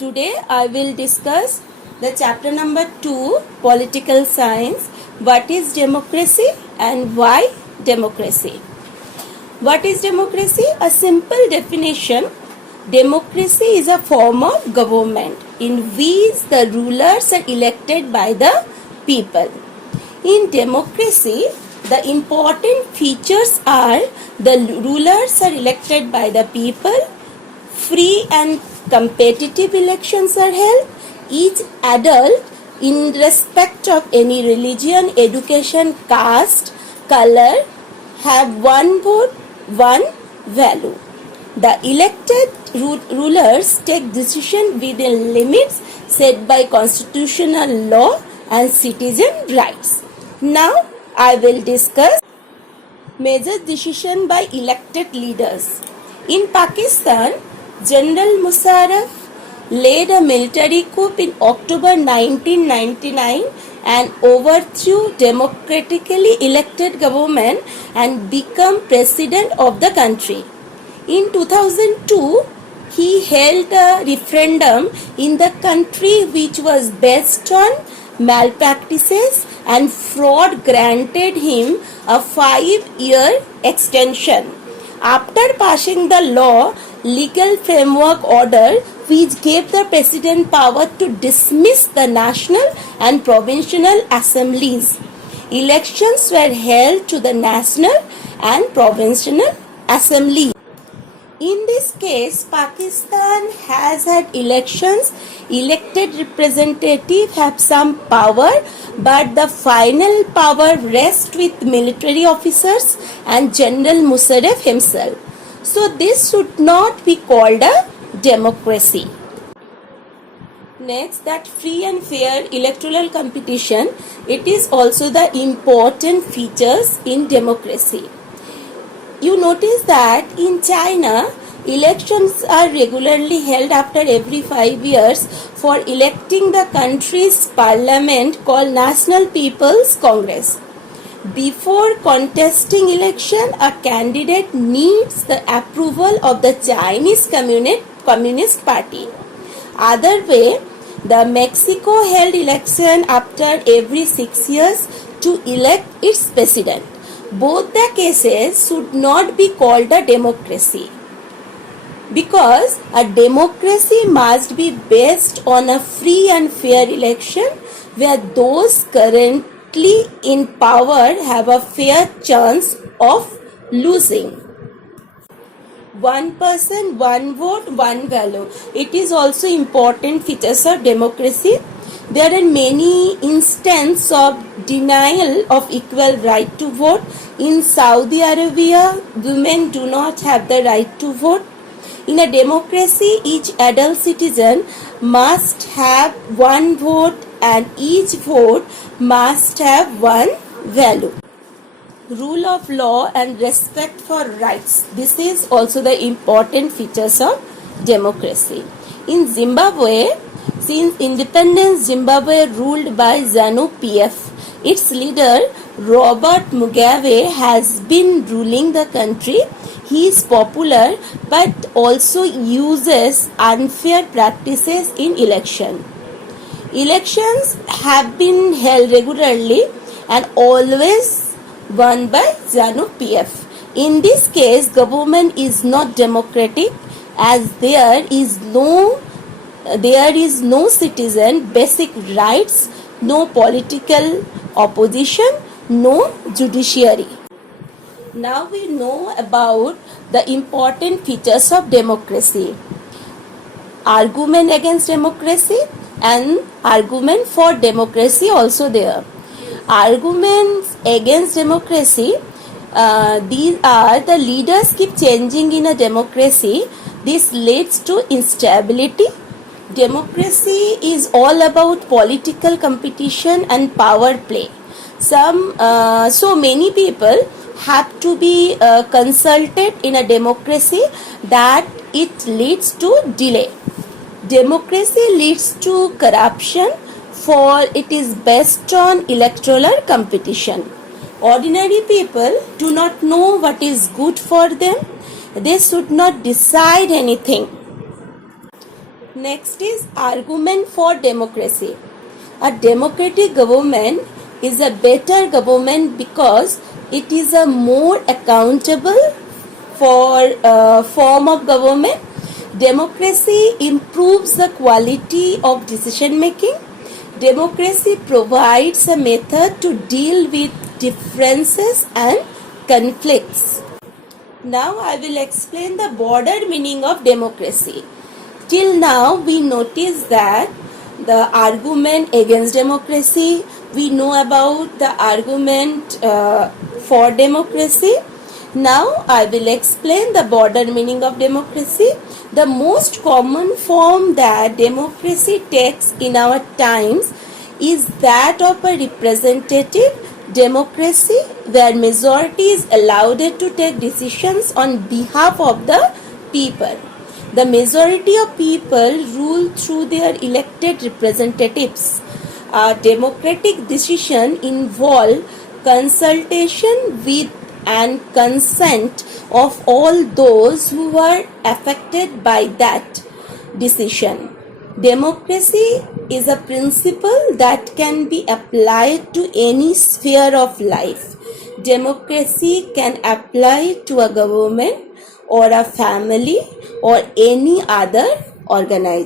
Today I will discuss the chapter number 2, Political Science. What is democracy and why democracy? What is democracy? A simple definition. Democracy is a form of government in which the rulers are elected by the people. In democracy, the important features are the rulers are elected by the people, free and competitive elections are held, each adult in respect of any religion, education, caste, color have one vote, one value. The elected rulers take decision within limits set by constitutional law and citizen rights. Now I will discuss major decision by elected leaders. In Pakistan, General Musharraf led a military coup in October 1999 and overthrew democratically elected government and became president of the country. In 2002, he held a referendum in the country which was based on malpractices and fraud, granted him a 5-year extension. After passing the law, legal framework order which gave the president power to dismiss the national and provincial assemblies, elections were held to the national and provincial assembly. In this case, Pakistan has had elections. Elected representatives have some power, but the final power rests with military officers and General Musharraf himself. So this should not be called a democracy. Next, that free and fair electoral competition, it is also the important features in democracy. You notice that in China, elections are regularly held after every 5 years for electing the country's parliament called National People's Congress. Before contesting election, a candidate needs the approval of the Chinese Communist Party. Other way, the Mexico held election after every 6 years to elect its president. Both the cases should not be called a democracy, because a democracy must be based on a free and fair election where those currently in power have a fair chance of losing. One person, one vote, one value. It is also important features of democracy. There are many instances of denial of equal right to vote. In Saudi Arabia, women do not have the right to vote. In a democracy, each adult citizen must have one vote and each vote must have one value. Rule of law and respect for rights. This is also the important features of democracy. In Zimbabwe, since independence, Zimbabwe ruled by ZANU-PF. Its leader, Robert Mugabe, has been ruling the country. He is popular but also uses unfair practices in election. Elections have been held regularly and always won by ZANU-PF. In this case, government is not democratic as there is no citizen basic rights, no political opposition, no judiciary. Now we know about the important features of democracy. Argument against democracy and argument for democracy also there. Arguments against democracy, these are the leaders keep changing in a democracy. This leads to instability. Democracy is all about political competition and power play. So many people have to be consulted in a democracy that it leads to delay. Democracy leads to corruption, for it is based on electoral competition. Ordinary people do not know what is good for them. They should not decide anything. Next is argument for democracy. A democratic government is a better government because it is a more accountable form of government. Democracy improves the quality of decision making. Democracy provides a method to deal with differences and conflicts. Now I will explain the broader meaning of democracy. Till now we notice that the argument against democracy, we know about the argument for democracy. Now I will explain the broader meaning of democracy. The most common form that democracy takes in our times is that of a representative democracy, where majority is allowed to take decisions on behalf of the people. The majority of people rule through their elected representatives. A democratic decision involves consultation with and consent of all those who are affected by that decision. Democracy is a principle that can be applied to any sphere of life. Democracy can apply to a government or a family or any other organization.